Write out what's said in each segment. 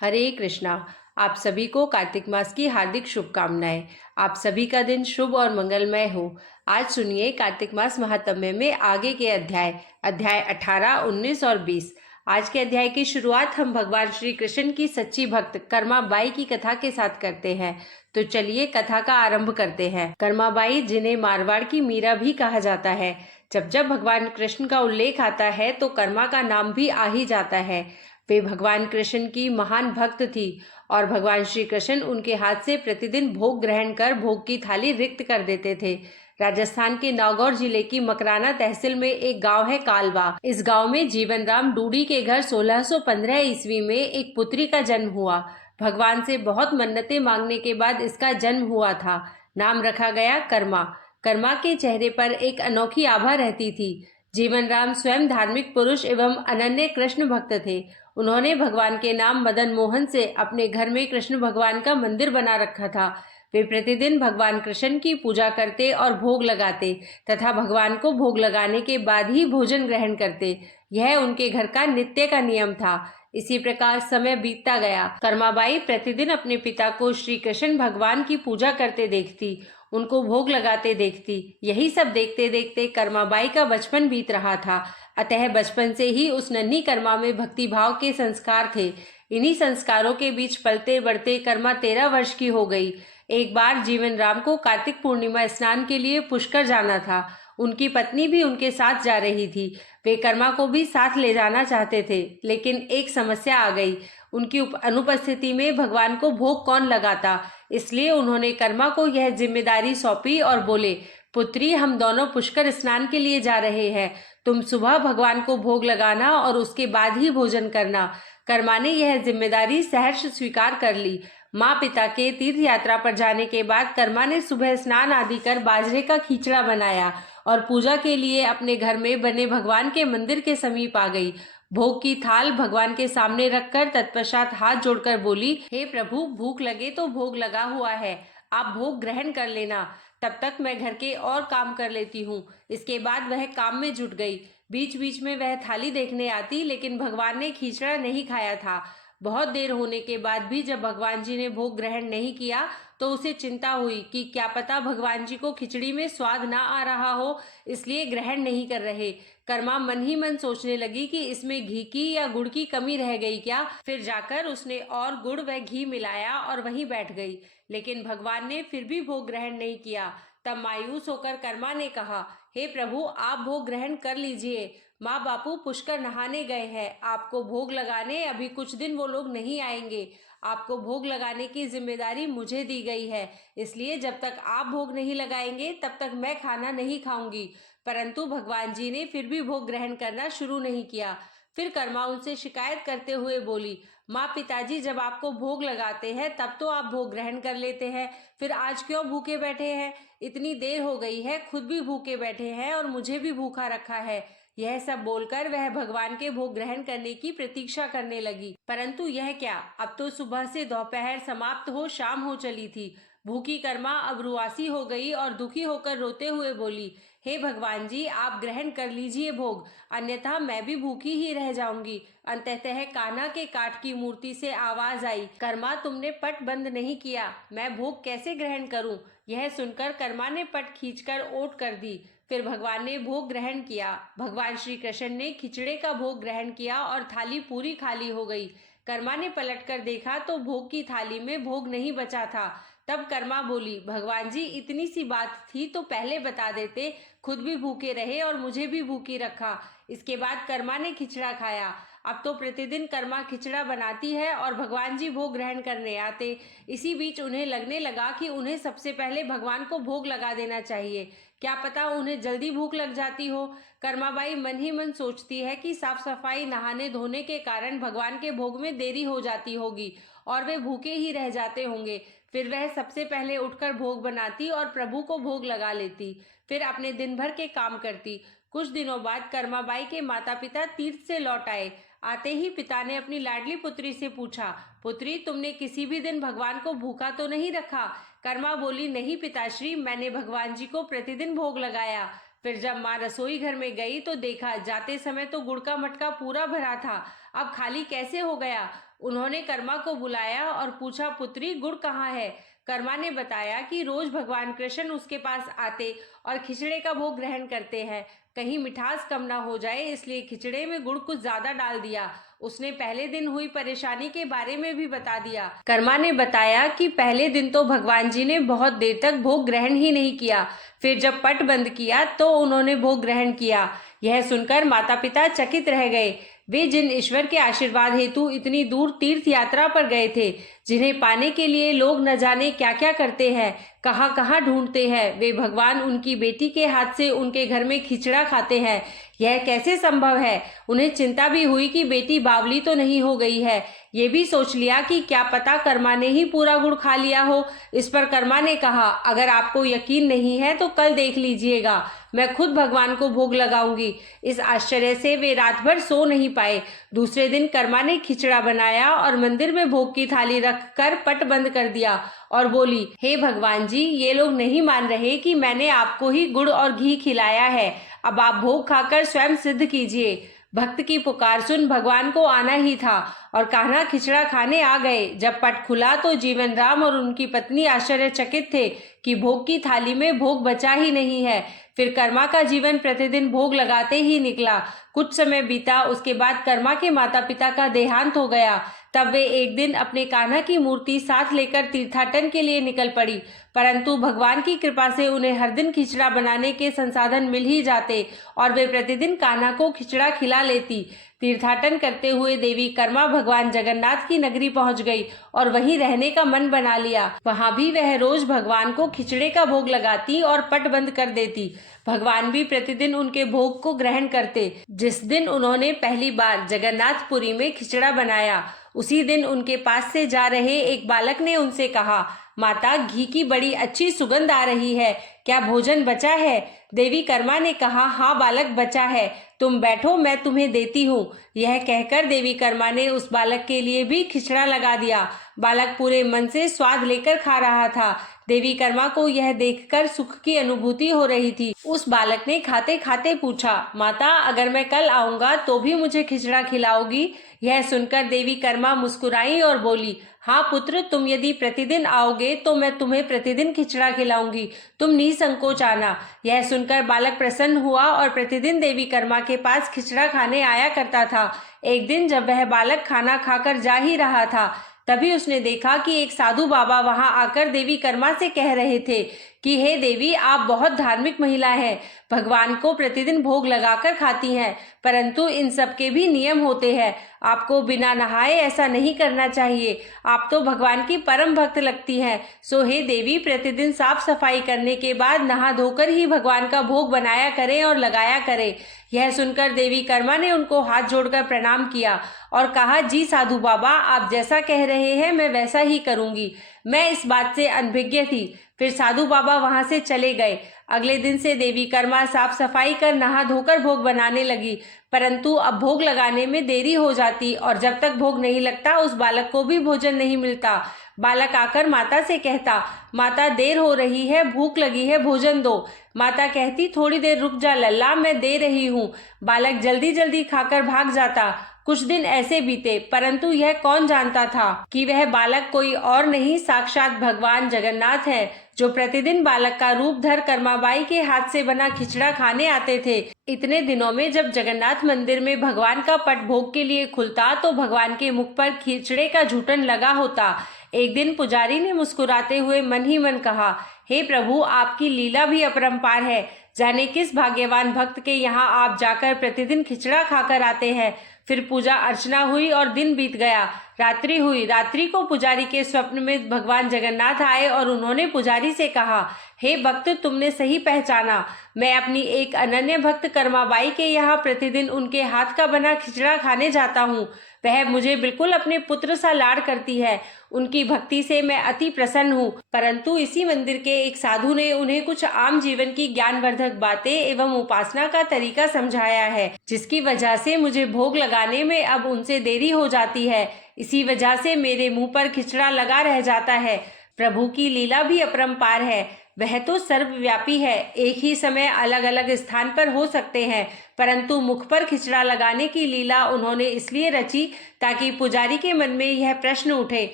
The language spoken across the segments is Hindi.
हरे कृष्णा। आप सभी को कार्तिक मास की हार्दिक शुभकामनाएं। आप सभी का दिन शुभ और मंगलमय हो। आज सुनिए कार्तिक मास महात्म्य में आगे के अध्याय 18, 19 और 20। आज के अध्याय की शुरुआत हम भगवान श्री कृष्ण की सच्ची भक्त कर्माबाई की कथा के साथ करते हैं। तो चलिए कथा का आरंभ करते हैं। कर्माबाई, जिन्हें मारवाड़ की मीरा भी कहा जाता है, जब जब भगवान कृष्ण का उल्लेख आता है तो कर्मा का नाम भी आ ही जाता है। वे भगवान कृष्ण की महान भक्त थी और भगवान श्री कृष्ण उनके हाथ से प्रतिदिन भोग ग्रहण कर भोग की थाली रिक्त कर देते थे। राजस्थान के नागौर जिले की मकराना तहसील में एक गांव है कालवा। इस गांव में जीवन राम डूडी के घर 1615 ईस्वी में एक पुत्री का जन्म हुआ। भगवान से बहुत मन्नतें मांगने के बाद इसका जन्म हुआ था। नाम रखा गया कर्मा। कर्मा के चेहरे पर एक अनोखी आभा रहती थी। जीवन राम स्वयं धार्मिक पुरुष एवं अनन्य कृष्ण भक्त थे। उन्होंने भगवान के नाम मदन मोहन से अपने घर में कृष्ण भगवान का मंदिर बना रखा था। वे प्रतिदिन भगवान कृष्ण की पूजा करते और भोग लगाते तथा भगवान को भोग लगाने के बाद ही भोजन ग्रहण करते। यह उनके घर का नित्य का नियम था। इसी प्रकार समय बीतता गया। कर्माबाई प्रतिदिन अपने पिता को श्री कृष्ण भगवान की पूजा करते देखती, उनको भोग लगाते देखती। यही सब देखते देखते कर्माबाई का बचपन बीत रहा था। अतः बचपन से ही उस नन्ही कर्मा में भक्ति भाव के संस्कार थे। इन्हीं संस्कारों के बीच पलते बढ़ते कर्मा 13 वर्ष की हो गई। एक बार जीवन राम को कार्तिक पूर्णिमा स्नान के लिए पुष्कर जाना था। उनकी पत्नी भी उनके साथ जा रही थी। वे कर्मा को भी साथ ले जाना चाहते थे, लेकिन एक समस्या आ गई। उनकी अनुपस्थिति में भगवान को भोग कौन लगाता। इसलिए उन्होंने कर्मा को यह जिम्मेदारी सौंपी और बोले, पुत्री, हम दोनों पुष्कर स्नान के लिए जा रहे हैं। तुम सुबह भगवान को भोग लगाना और उसके बाद ही भोजन करना। कर्मा ने यह जिम्मेदारी सहर्ष स्वीकार कर ली। माँ पिता के तीर्थ यात्रा पर जाने के बाद कर्मा ने सुबह स्नान आदि कर बाजरे का खींचड़ा बनाया और पूजा के लिए अपने घर में बने भगवान के मंदिर के समीप आ गई। भोग की थाल भगवान के सामने रखकर तत्पश्चात हाथ जोड़कर बोली, हे प्रभु, भूख लगे तो भोग लगा हुआ है, आप भोग ग्रहण कर लेना। तब तक मैं घर के और काम कर लेती हूँ। इसके बाद वह काम में जुट गई। बीच बीच में वह थाली देखने आती, लेकिन भगवान ने खींचड़ा नहीं खाया था। बहुत देर होने के बाद भी जब भगवान जी ने भोग ग्रहण नहीं किया तो उसे चिंता हुई कि क्या पता भगवान जी को खिचड़ी में स्वाद ना आ रहा हो, इसलिए ग्रहण नहीं कर रहे। कर्मा मन ही मन सोचने लगी कि इसमें घी की या गुड़ की कमी रह गई क्या। फिर जाकर उसने और गुड़ व घी मिलाया और वहीं बैठ गई। लेकिन भगवान ने फिर भी भोग ग्रहण नहीं किया। तब मायूस होकर कर्मा ने कहा, हे प्रभु, आप भोग ग्रहण कर लीजिए। माँ बापू पुष्कर नहाने गए हैं, आपको भोग लगाने अभी कुछ दिन वो लोग नहीं आएंगे। आपको भोग लगाने की जिम्मेदारी मुझे दी गई है, इसलिए जब तक आप भोग नहीं लगाएंगे तब तक मैं खाना नहीं खाऊंगी। परंतु भगवान जी ने फिर भी भोग ग्रहण करना शुरू नहीं किया। फिर कर्मा उनसे शिकायत करते हुए बोली, माँ पिताजी जब आपको भोग लगाते हैं तब तो आप भोग ग्रहण कर लेते हैं, फिर आज क्यों भूखे बैठे हैं। इतनी देर हो गई है, खुद भी भूखे बैठे हैं और मुझे भी भूखा रखा है। यह सब बोलकर वह भगवान के भोग ग्रहण करने की प्रतीक्षा करने लगी। परंतु यह क्या, अब तो सुबह से दोपहर समाप्त हो शाम हो चली थी। भूखी कर्मा अब रुआसी हो गई और दुखी होकर रोते हुए बोली, हे भगवान जी, आप ग्रहण कर लीजिए भोग, अन्यथा मैं भी भूखी ही रह जाऊंगी। अंततः कान्हा के काठ की मूर्ति से आवाज आई, कर्मा, तुमने पट बंद नहीं किया, मैं भोग कैसे ग्रहण करूं। यह सुनकर कर्मा ने पट खींचकर ओट कर दी। फिर भगवान ने भोग ग्रहण किया। भगवान श्री कृष्ण ने खिचड़े का भोग ग्रहण किया और थाली पूरी खाली हो गई। कर्मा ने पलटकर देखा तो भोग की थाली में भोग नहीं बचा था। तब कर्मा बोली, भगवान जी, इतनी सी बात थी तो पहले बता देते, खुद भी भूखे रहे और मुझे भी भूखी रखा। इसके बाद कर्मा ने खिचड़ा खाया। अब तो प्रतिदिन कर्मा खिचड़ा बनाती है और भगवान जी भोग ग्रहण करने आते। इसी बीच उन्हें लगने लगा कि उन्हें सबसे पहले भगवान को भोग लगा देना चाहिए, क्या पता उन्हें जल्दी भूख लग जाती हो। कर्माबाई मन ही मन सोचती है कि साफ सफाई नहाने धोने के कारण भगवान के भोग में देरी हो जाती होगी और वे भूखे ही रह जाते होंगे। फिर वह सबसे पहले उठकर भोग बनाती और प्रभु को भोग लगा लेती। फिर अपने दिन भर के काम करती। कुछ दिनों बाद कर्माबाई के माता पिता तीर्थ से लौट आए। आते ही पिता ने अपनी लाडली पुत्री से पूछा, पुत्री, तुमने किसी भी दिन भगवान को भूखा तो नहीं रखा। कर्मा बोली, नहीं पिताश्री, मैंने भगवान जी को प्रतिदिन भोग लगाया। फिर जब माँ रसोई घर में गई तो देखा जाते समय तो गुड़ का मटका पूरा भरा था, अब खाली कैसे हो गया। उन्होंने कर्मा को बुलाया और पूछा, पुत्री गुड़ कहाँ है? कर्मा ने बताया कि रोज भगवान कृष्ण उसके पास आते और खिचड़े का भोग ग्रहण करते हैं। कहीं मिठास कम ना हो जाए इसलिए खिचड़े में गुड़ कुछ ज्यादा डाल दिया। उसने पहले दिन हुई परेशानी के बारे में भी बता दिया। कर्मा ने बताया कि पहले दिन तो भगवान जी ने बहुत देर तक भोग ग्रहण ही नहीं किया, फिर जब पट बंद किया तो उन्होंने भोग ग्रहण किया। यह सुनकर माता पिता चकित रह गए। वे जिन ईश्वर के आशीर्वाद हेतु इतनी दूर तीर्थ यात्रा पर गए थे, जिन्हें पाने के लिए लोग न जाने क्या क्या करते हैं, कहाँ कहाँ ढूंढते हैं, वे भगवान उनकी बेटी के हाथ से उनके घर में खिचड़ा खाते हैं। यह कैसे संभव है? उन्हें चिंता भी हुई कि बेटी बावली तो नहीं हो गई है। ये भी सोच लिया कि क्या पता कर्मा ने ही पूरा गुड़ खा लिया हो। इस पर कर्मा ने कहा, अगर आपको यकीन नहीं है तो कल देख लीजिएगा, मैं खुद भगवान को भोग लगाऊंगी। इस आश्चर्य से वे रात भर सो नहीं पाए। दूसरे दिन कर्मा ने खिचड़ा बनाया और मंदिर में भोग की थाली रखकर पट बंद कर दिया और बोली, हे भगवान जी, ये लोग नहीं मान रहे कि मैंने आपको ही गुड़ और घी खिलाया है। अब आप भोग खाकर स्वयं सिद्ध कीजिए। भक्त की पुकार सुन भगवान को आना ही था और कान्हा खिचड़ा खाने आ गए। जब पट खुला तो जीवन राम और उनकी पत्नी आश्चर्यचकित थे कि भोग की थाली में भोग बचा ही नहीं है। फिर कर्मा का जीवन प्रतिदिन भोग लगाते ही निकला। कुछ समय बीता, उसके बाद कर्मा के माता पिता का देहांत हो गया। तब वे एक दिन अपने कान्हा की मूर्ति साथ लेकर तीर्थाटन के लिए निकल पड़ी, परंतु भगवान की कृपा से उन्हें हर दिन खिचड़ा बनाने के संसाधन मिल ही जाते और वे प्रतिदिन कान्हा को खिचड़ा खिला लेती। तीर्थाटन करते हुए देवी कर्मा भगवान जगन्नाथ की नगरी पहुंच गई और वहीं रहने का मन बना लिया। वहां भी वह रोज भगवान को खिचड़े का भोग लगाती और पट बंद कर देती। भगवान भी प्रतिदिन उनके भोग को ग्रहण करते। जिस दिन उन्होंने पहली बार जगन्नाथपुरी में खिचड़ा बनाया, उसी दिन उनके पास से जा रहे एक बालक ने उनसे कहा, माता, घी की बड़ी अच्छी सुगंध आ रही है, क्या भोजन बचा है? देवी कर्मा ने कहा, हाँ बालक, बचा है, तुम बैठो, मैं तुम्हें देती हूँ। यह कहकर देवी कर्मा ने उस बालक के लिए भी खिचड़ा लगा दिया। बालक पूरे मन से स्वाद लेकर खा रहा था। देवी कर्मा को यह देखकर सुख की अनुभूति हो रही थी। उस बालक ने खाते खाते पूछा, माता, अगर मैं कल आऊंगा तो भी मुझे खिचड़ा खिलाओगी? यह सुनकर देवी कर्मा मुस्कुराई और बोली, हाँ पुत्र, तुम यदि प्रतिदिन आओगे तो मैं तुम्हें प्रतिदिन खिचड़ा खिलाऊंगी, तुम निसंकोच आना। यह सुनकर बालक प्रसन्न हुआ और प्रतिदिन देवी कर्मा के पास खिचड़ा खाने आया करता था। एक दिन जब वह बालक खाना खाकर जा ही रहा था, तभी उसने देखा कि एक साधु बाबा वहां आकर देवी कर्मा से कह रहे थे कि हे देवी, आप बहुत धार्मिक महिला हैं, भगवान को प्रतिदिन भोग लगाकर खाती हैं, परंतु इन सब के भी नियम होते हैं। आपको बिना नहाए ऐसा नहीं करना चाहिए। आप तो भगवान की परम भक्त लगती हैं। सो हे देवी, प्रतिदिन साफ सफाई करने के बाद नहा धोकर ही भगवान का भोग बनाया करें और लगाया करें। यह सुनकर देवी कर्मा ने उनको हाथ जोड़कर प्रणाम किया और कहा, जी साधु बाबा, आप जैसा कह रहे हैं मैं वैसा ही करूंगी। मैं इस बात से अनभिज्ञ थी। फिर साधु बाबा वहां से चले गए। अगले दिन से देवी कर्मा साफ सफाई कर नहा धोकर भोग बनाने लगी, परंतु अब भोग लगाने में देरी हो जाती और जब तक भोग नहीं लगता उस बालक को भी भोजन नहीं मिलता। बालक आकर माता से कहता, माता, देर हो रही है, भूख लगी है, भोजन दो। माता कहती, थोड़ी देर रुक जा लल्ला, मैं दे रही हूँ। बालक जल्दी जल्दी खाकर भाग जाता। कुछ दिन ऐसे बीते, परंतु यह कौन जानता था कि वह बालक कोई और नहीं, साक्षात भगवान जगन्नाथ है, जो प्रतिदिन बालक का रूप धर कर्माबाई के हाथ से बना खिचड़ा खाने आते थे। इतने दिनों में जब जगन्नाथ मंदिर में भगवान का पट भोग के लिए खुलता तो भगवान के मुख पर खिचड़े का झूठन लगा होता। एक दिन पुजारी ने मुस्कुराते हुए मन ही मन कहा, हे प्रभु, आपकी लीला भी अपरंपार है। जाने किस भाग्यवान भक्त के यहाँ आप जाकर प्रतिदिन खिचड़ा खाकर आते हैं। फिर पूजा अर्चना हुई और दिन बीत गया। रात्रि हुई। रात्रि को पुजारी के स्वप्न में भगवान जगन्नाथ आए और उन्होंने पुजारी से कहा, हे भक्त, तुमने सही पहचाना। मैं अपनी एक अनन्य भक्त कर्माबाई के यहाँ प्रतिदिन उनके हाथ का बना खिचड़ा खाने जाता हूँ। वह मुझे बिल्कुल अपने पुत्र सा लाड करती है। उनकी भक्ति से मैं अति प्रसन्न हूँ। परंतु इसी मंदिर के एक साधु ने उन्हें कुछ आम जीवन की ज्ञानवर्धक बातें एवं उपासना का तरीका समझाया है, जिसकी वजह से मुझे भोग लगाने में अब उनसे देरी हो जाती है। इसी वजह से मेरे मुंह पर खिचड़ा लगा रह जाता है। प्रभु की लीला भी अपरंपार है। वह तो सर्वव्यापी है, एक ही समय अलग अलग स्थान पर हो सकते हैं, परंतु मुख पर खिचड़ा लगाने की लीला उन्होंने इसलिए रची ताकि पुजारी के मन में यह प्रश्न उठे।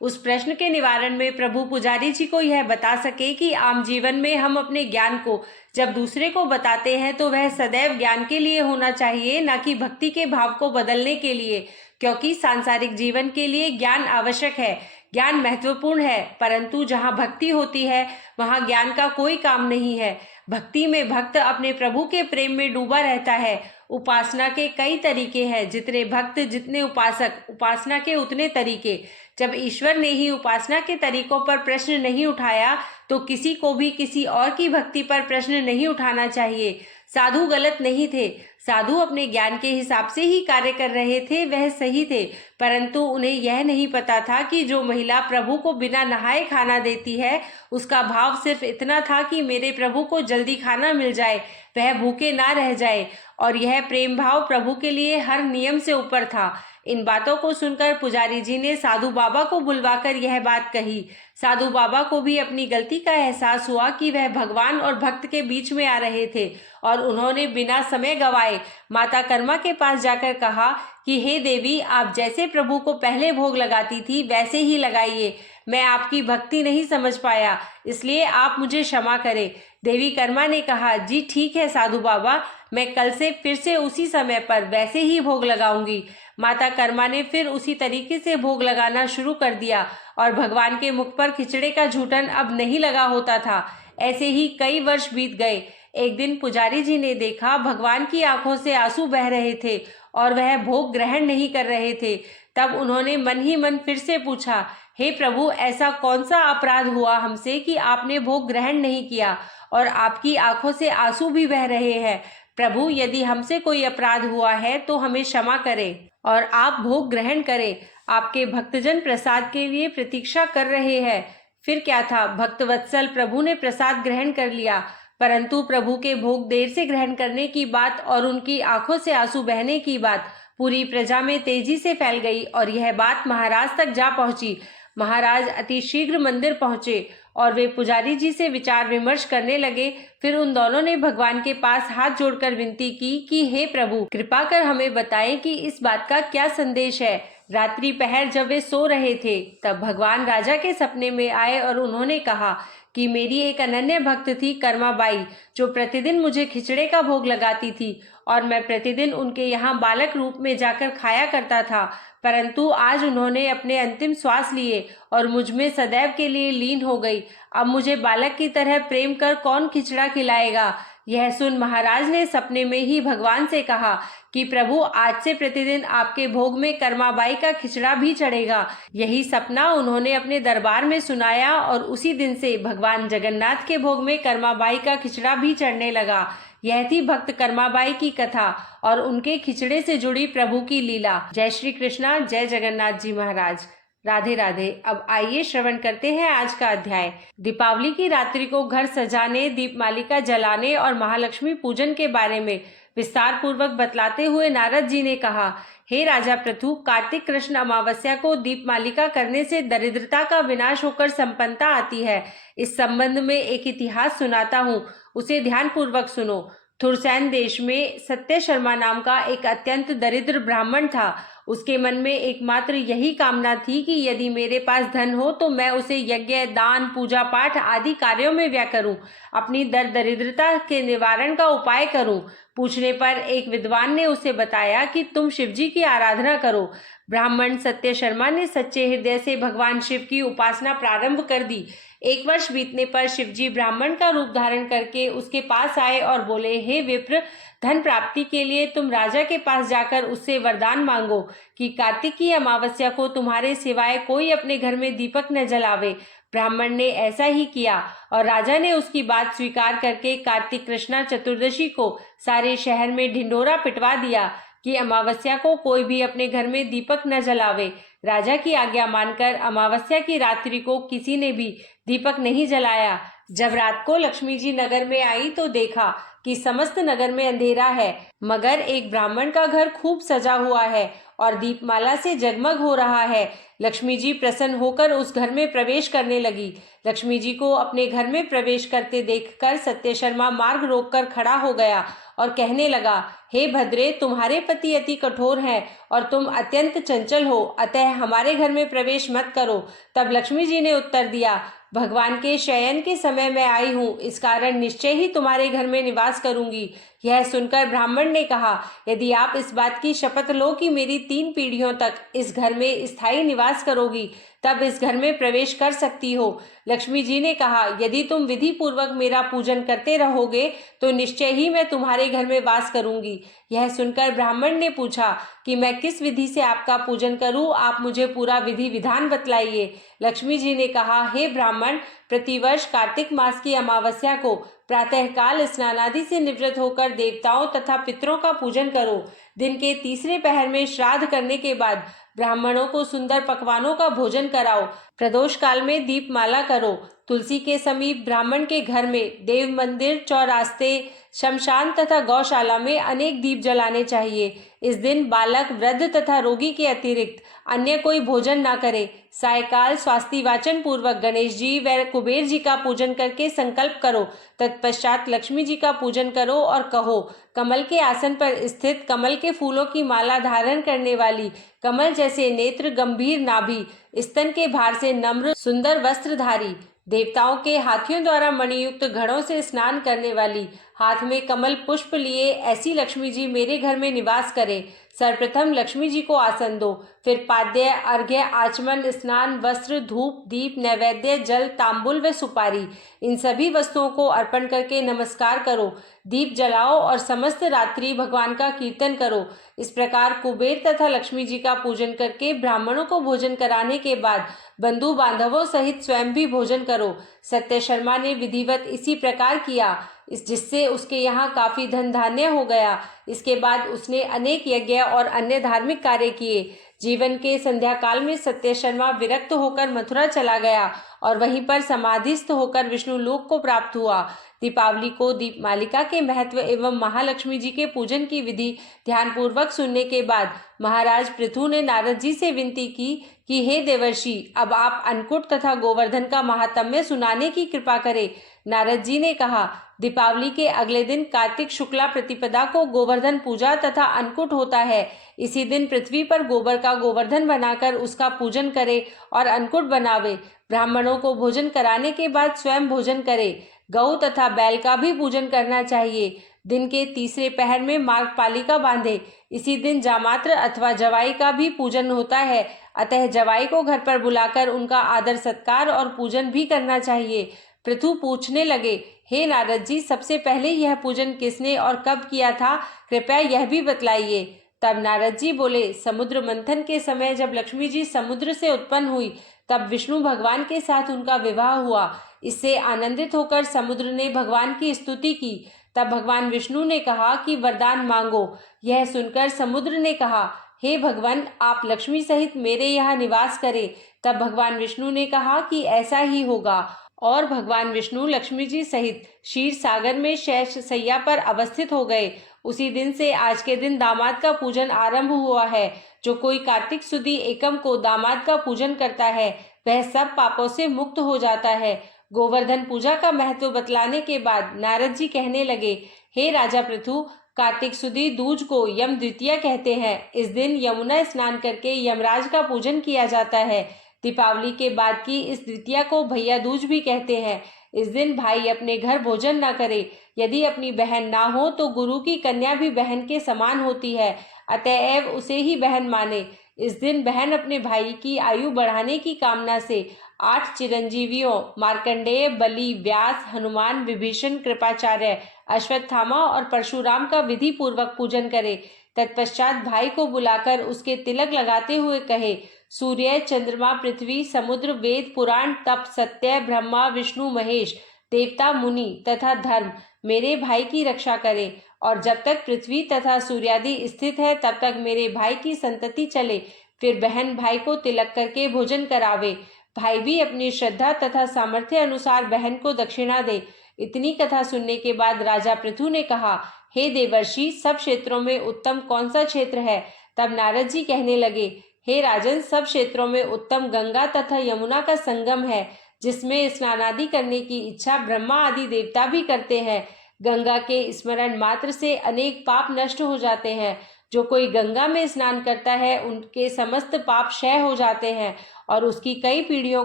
उस प्रश्न के निवारण में प्रभु पुजारी जी को यह बता सके कि आम जीवन में हम अपने ज्ञान को जब दूसरे को बताते हैं तो वह सदैव ज्ञान के लिए होना चाहिए, न कि भक्ति के भाव को बदलने के लिए, क्योंकि सांसारिक जीवन के लिए ज्ञान आवश्यक है, ज्ञान महत्वपूर्ण है, परंतु जहाँ भक्ति होती है वहाँ ज्ञान का कोई काम नहीं है। भक्ति में भक्त अपने प्रभु के प्रेम में डूबा रहता है। उपासना के कई तरीके हैं, जितने भक्त जितने उपासक, उपासना के उतने तरीके। जब ईश्वर ने ही उपासना के तरीकों पर प्रश्न नहीं उठाया तो किसी को भी किसी और की भक्ति पर प्रश्न नहीं उठाना चाहिए। साधु गलत नहीं थे, साधु अपने ज्ञान के हिसाब से ही कार्य कर रहे थे, वह सही थे, परंतु उन्हें यह नहीं पता था कि जो महिला प्रभु को बिना नहाए खाना देती है उसका भाव सिर्फ इतना था कि मेरे प्रभु को जल्दी खाना मिल जाए, वह भूखे ना रह जाए, और यह प्रेम भाव प्रभु के लिए हर नियम से ऊपर था। इन बातों को सुनकर पुजारी जी ने साधु बाबा को बुलवाकर यह बात कही। साधु बाबा को भी अपनी गलती का एहसास हुआ कि वह भगवान और भक्त के बीच में आ रहे थे, और उन्होंने बिना समय गवाए माता कर्मा के पास जाकर कहा कि हे देवी, आप जैसे प्रभु को पहले भोग लगाती थी वैसे ही लगाइए। मैं आपकी भक्ति नहीं समझ पाया, इसलिए आप मुझे क्षमा करें। देवी कर्मा ने कहा, जी ठीक है साधु बाबा, मैं कल से फिर से उसी समय पर वैसे ही भोग लगाऊंगी। माता कर्मा ने फिर उसी तरीके से भोग लगाना शुरू कर दिया और भगवान के मुख पर खिचड़े का झूठन अब नहीं लगा होता था। ऐसे ही कई वर्ष बीत गए। एक दिन पुजारी जी ने देखा भगवान की आंखों से आंसू बह रहे थे और वह भोग ग्रहण नहीं कर रहे थे। तब उन्होंने मन ही मन फिर से पूछा, हे प्रभु, ऐसा कौन सा अपराध हुआ हमसे कि आपने भोग ग्रहण नहीं किया और आपकी आंखों से आंसू भी बह रहे हैं। प्रभु, यदि हमसे कोई अपराध हुआ है तो हमें क्षमा करें और आप भोग ग्रहण करें। आपके भक्तजन प्रसाद के लिए प्रतीक्षा कर रहे हैं। फिर क्या था, भक्तवत्सल प्रभु ने प्रसाद ग्रहण कर लिया, परंतु प्रभु के भोग देर से ग्रहण करने की बात और उनकी आंखों से आंसू बहने की बात पूरी प्रजा में तेजी से फैल गई और यह बात महाराज तक जा पहुंची। महाराज अति शीघ्र मंदिर पहुंचे और वे पुजारी जी से विचार विमर्श करने लगे। फिर उन दोनों ने भगवान के पास हाथ जोड़कर विनती की कि हे प्रभु, कृपा कर हमें बताएं कि इस बात का क्या संदेश है। रात्रि पहर जब वे सो रहे थे तब भगवान राजा के सपने में आए और उन्होंने कहा कि मेरी एक अनन्य भक्त थी कर्माबाई, जो प्रतिदिन मुझे खिचड़े का भोग लगाती थी और मैं प्रतिदिन उनके यहाँ बालक रूप में जाकर खाया करता था, परंतु आज उन्होंने अपने अंतिम श्वास लिए और मुझ में सदैव के लिए लीन हो गई। अब मुझे बालक की तरह प्रेम कर कौन खिचड़ा खिलाएगा। यह सुन महाराज ने सपने में ही भगवान से कहा कि प्रभु, आज से प्रतिदिन आपके भोग में कर्माबाई का खिचड़ा भी चढ़ेगा। यही सपना उन्होंने अपने दरबार में सुनाया और उसी दिन से भगवान जगन्नाथ के भोग में कर्माबाई का खिचड़ा भी चढ़ने लगा। यह थी भक्त कर्माबाई की कथा और उनके खिचड़े से जुड़ी प्रभु की लीला। जय श्री कृष्णा, जय जगन्नाथ जी महाराज। राधे राधे। अब आइए श्रवण करते हैं आज का अध्याय। दीपावली की रात्रि को घर सजाने, दीपमालिका जलाने और महालक्ष्मी पूजन के बारे में विस्तार पूर्वक बतलाते हुए नारद जी ने कहा, हे राजा पृथु, कार्तिक कृष्ण अमावस्या को दीपमालिका करने से दरिद्रता का विनाश होकर संपन्नता आती है। इस संबंध में एक इतिहास सुनाता हूँ, उसे ध्यान पूर्वक सुनो। थुरसैन देश में सत्य शर्मा नाम का एक अत्यंत दरिद्र ब्राह्मण था। उसके मन में एकमात्र यही कामना थी कि यदि मेरे पास धन हो तो मैं उसे यज्ञ, दान, पूजा पाठ आदि कार्यों में व्यय करूं, अपनी दरिद्रता के निवारण का उपाय करूं। पूछने पर एक विद्वान ने उसे बताया कि तुम शिवजी की आराधना करो। ब्राह्मण सत्य शर्मा ने सच्चे हृदय से भगवान शिव की उपासना प्रारंभ कर दी। एक वर्ष बीतने पर शिवजी ब्राह्मण का रूप धारण करके उसके पास आए और बोले, हे विप्र, धन प्राप्ति के लिए तुम राजा के पास जाकर उससे वरदान मांगो कि कार्तिक की अमावस्या को तुम्हारे सिवाय कोई अपने घर में दीपक न जलावे। ब्राह्मण ने ऐसा ही किया और राजा ने उसकी बात स्वीकार करके कार्तिक कृष्णा चतुर्दशी को सारे शहर में ढिंढोरा पिटवा दिया कि अमावस्या को कोई भी अपने घर में दीपक न जलावे। राजा की आज्ञा मानकर अमावस्या की रात्रि को किसी ने भी दीपक नहीं जलाया। जब रात को लक्ष्मी जी नगर में आई तो देखा कि समस्त नगर में अंधेरा है, मगर एक ब्राह्मण का घर खूब सजा हुआ है और दीपमाला से जगमग हो रहा है। लक्ष्मी जी प्रसन्न होकर उस घर में प्रवेश करने लगी। लक्ष्मी जी को अपने घर में प्रवेश करते देखकर सत्य शर्मा मार्ग रोककर खड़ा हो गया और कहने लगा, हे भद्रे, तुम्हारे पति अति कठोर हैं और तुम अत्यंत चंचल हो, अतः हमारे घर में प्रवेश मत करो। तब लक्ष्मी जी ने उत्तर दिया, भगवान के शयन के समय मैं आई हूँ, इस कारण निश्चय ही तुम्हारे घर में निवास करूंगी। यह सुनकर ब्राह्मण ने कहा, यदि आप इस बात की शपथ लो कि मेरी 3 पीढ़ियों तक इस घर में स्थायी निवास करोगी, तब इस घर में प्रवेश कर सकती हो। लक्ष्मी जी ने कहा, यदि तुम विधि पूर्वक मेरा पूजन करते रहोगे तो निश्चय ही मैं तुम्हारे घर में वास करूंगी। यह सुनकर ब्राह्मण ने पूछा कि मैं किस विधि से आपका पूजन करूं, आप मुझे पूरा विधि विधान बतलाइए। लक्ष्मी जी ने कहा, हे ब्राह्मण, प्रतिवर्ष कार्तिक मास की अमावस्या को प्रातःकाल स्नानादि से निवृत्त होकर देवताओं तथा पितरों का पूजन करो। दिन के तीसरे पहर में श्राद्ध करने के बाद ब्राह्मणों को सुंदर पकवानों का भोजन कराओ। प्रदोष काल में दीपमाला करो। तुलसी के समीप ब्राह्मण के घर में, देव मंदिर, चौरास्ते, शमशान तथा गौशाला में अनेक दीप जलाने चाहिए। इस दिन बालक, वृद्ध तथा रोगी के अतिरिक्त अन्य कोई भोजन न करे। सायकाल स्वास्ति वाचन पूर्वक गणेश जी व कुबेर जी का पूजन करके संकल्प करो। तत्पश्चात लक्ष्मी जी का पूजन करो और कहो, कमल के आसन पर स्थित, कमल के फूलों की माला धारण करने वाली, कमल जैसे नेत्र, गंभीर नाभि, स्तन के भार से नम्र सुंदर वस्त्रधारी, देवताओं के हाथियों द्वारा मणियुक्त घड़ों से स्नान करने वाली, हाथ में कमल पुष्प लिए ऐसी लक्ष्मी जी मेरे घर में निवास करे। सर्वप्रथम लक्ष्मी जी को आसन दो, फिर पाद्य, अर्घ्य, आचमन, स्नान, वस्त्र, धूप, दीप, नैवेद्य, जल, तांबुल व सुपारी, इन सभी वस्तुओं को अर्पण करके नमस्कार करो। दीप जलाओ और समस्त रात्रि भगवान का कीर्तन करो। इस प्रकार कुबेर तथा लक्ष्मी जी का पूजन करके ब्राह्मणों को भोजन कराने के बाद बंधु बांधवों सहित स्वयं भी भोजन करो। सत्य शर्मा ने विधिवत इसी प्रकार किया, जिससे उसके यहाँ काफी धन धान्य हो गया। इसके बाद उसने अनेक यज्ञ और अन्य धार्मिक कार्य किए। जीवन के संध्या काल में सत्य शर्मा विरक्त होकर मथुरा चला गया और वहीं पर समाधिस्थ होकर विष्णु लोक को प्राप्त हुआ। दीपावली को दीपमालिका के महत्व एवं महालक्ष्मी जी के पूजन की विधि ध्यानपूर्वक सुनने के बाद महाराज पृथु ने नारद जी से विनती की कि हे देवर्षि, अब आप अन्नकूट तथा गोवर्धन का महात्म्य सुनाने की कृपा करें। नारद जी ने कहा, दीपावली के अगले दिन कार्तिक शुक्ला प्रतिपदा को गोवर्धन पूजा तथा अन्नकूट होता है। इसी दिन पृथ्वी पर गोबर का गोवर्धन बनाकर उसका पूजन करे और अन्नकूट बनावे। ब्राह्मणों को भोजन कराने के बाद स्वयं भोजन करे। गौ तथा बैल का भी पूजन करना चाहिए। दिन के तीसरे पहर में मार्गपालिका बांधे। इसी दिन जामात्र अथवा जवाई का भी पूजन होता है, अतः जवाई को घर पर बुलाकर उनका आदर सत्कार और पूजन भी करना चाहिए। पृथु पूछने लगे, हे नारद जी, सबसे पहले यह पूजन किसने और कब किया था, कृपया यह भी बतलाइए। तब नारद जी बोले, समुद्र मंथन के समय जब लक्ष्मी जी समुद्र से उत्पन्न हुई, तब विष्णु भगवान के साथ उनका विवाह हुआ। इससे आनंदित होकर समुद्र ने भगवान की स्तुति की। तब भगवान विष्णु ने कहा कि वरदान मांगो। यह सुनकर समुद्र ने कहा, हे भगवान, आप लक्ष्मी सहित मेरे यहाँ निवास करें। तब भगवान विष्णु ने कहा कि ऐसा ही होगा और भगवान विष्णु लक्ष्मी जी सहित क्षीर सागर में शेष सैया पर अवस्थित हो गए। उसी दिन से आज के दिन दामाद का पूजन आरंभ हुआ है। जो कोई कार्तिक सुदी एकम को दामाद का पूजन करता है वह सब पापों से मुक्त हो जाता है। गोवर्धन पूजा का महत्व बतलाने के बाद नारद जी कहने लगे, हे राजा पृथु, कार्तिक सुदी दूज को यम द्वितीया कहते हैं। इस दिन यमुना स्नान करके यमराज का पूजन किया जाता है। दीपावली के बाद की इस द्वितीया को भैया दूज भी कहते हैं। इस दिन भाई अपने घर भोजन न करे। यदि अपनी बहन ना हो तो गुरु की कन्या भी बहन के समान होती है, अतएव उसे ही बहन माने। इस दिन बहन अपने भाई की आयु बढ़ाने की कामना से 8 चिरंजीवियों मार्कंडेय, बलि, व्यास, हनुमान, विभीषण, कृपाचार्य, अश्वत्थामा और परशुराम का विधि पूर्वक पूजन करे। तत्पश्चात भाई को बुलाकर उसके तिलक लगाते हुए कहे, सूर्य, चंद्रमा, पृथ्वी, समुद्र, वेद, पुराण, तप, सत्य, ब्रह्मा, विष्णु, महेश, देवता, मुनि तथा धर्म मेरे भाई की रक्षा करें और जब तक पृथ्वी तथा सूर्यादि स्थित है तब तक मेरे भाई की संतति चले। फिर बहन भाई को तिलक करके भोजन करावे। भाई भी अपनी श्रद्धा तथा सामर्थ्य अनुसार बहन को दक्षिणा दे। इतनी कथा सुनने के बाद राजा पृथु ने कहा, हे देवर्षि, सब क्षेत्रों में उत्तम कौन सा क्षेत्र है? तब नारद जी कहने लगे, हे राजन, सब क्षेत्रों में उत्तम गंगा तथा यमुना का संगम है, जिसमें स्नान आदि करने की इच्छा ब्रह्मा आदि देवता भी करते हैं। गंगा के स्मरण मात्र से अनेक पाप नष्ट हो जाते हैं। जो कोई गंगा में स्नान करता है, उनके समस्त पाप क्षय हो जाते हैं और उसकी कई पीढ़ियों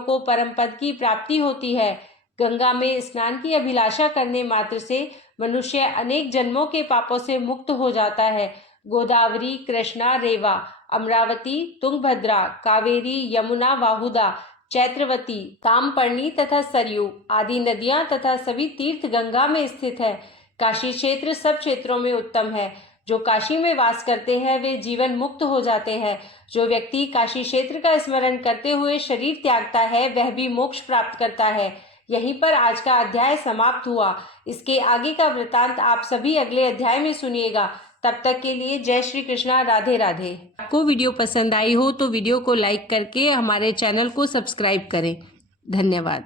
को परम पद की प्राप्ति होती है। गंगा में स्नान की अभिलाषा करने मात्र से मनुष्य अनेक जन्मों के पापों से मुक्त हो जाता है। गोदावरी, कृष्णा, रेवा, अमरावती, तुंगभद्रा, कावेरी, यमुना, वाहुदा, चैत्रवती, तामपर्णी तथा सरयू आदि नदियां तथा सभी तीर्थ गंगा में स्थित है। काशी क्षेत्र सब क्षेत्रों में उत्तम है। जो काशी में वास करते हैं वे जीवन मुक्त हो जाते हैं। जो व्यक्ति काशी क्षेत्र का स्मरण करते हुए शरीर त्यागता है, वह भी मोक्ष प्राप्त करता है। यहीं पर आज का अध्याय समाप्त हुआ। इसके आगे का वृतांत आप सभी अगले अध्याय में सुनिएगा। तब तक के लिए जय श्री कृष्णा, राधे राधे। आपको वीडियो पसंद आई हो तो वीडियो को लाइक करके हमारे चैनल को सब्सक्राइब करें। धन्यवाद।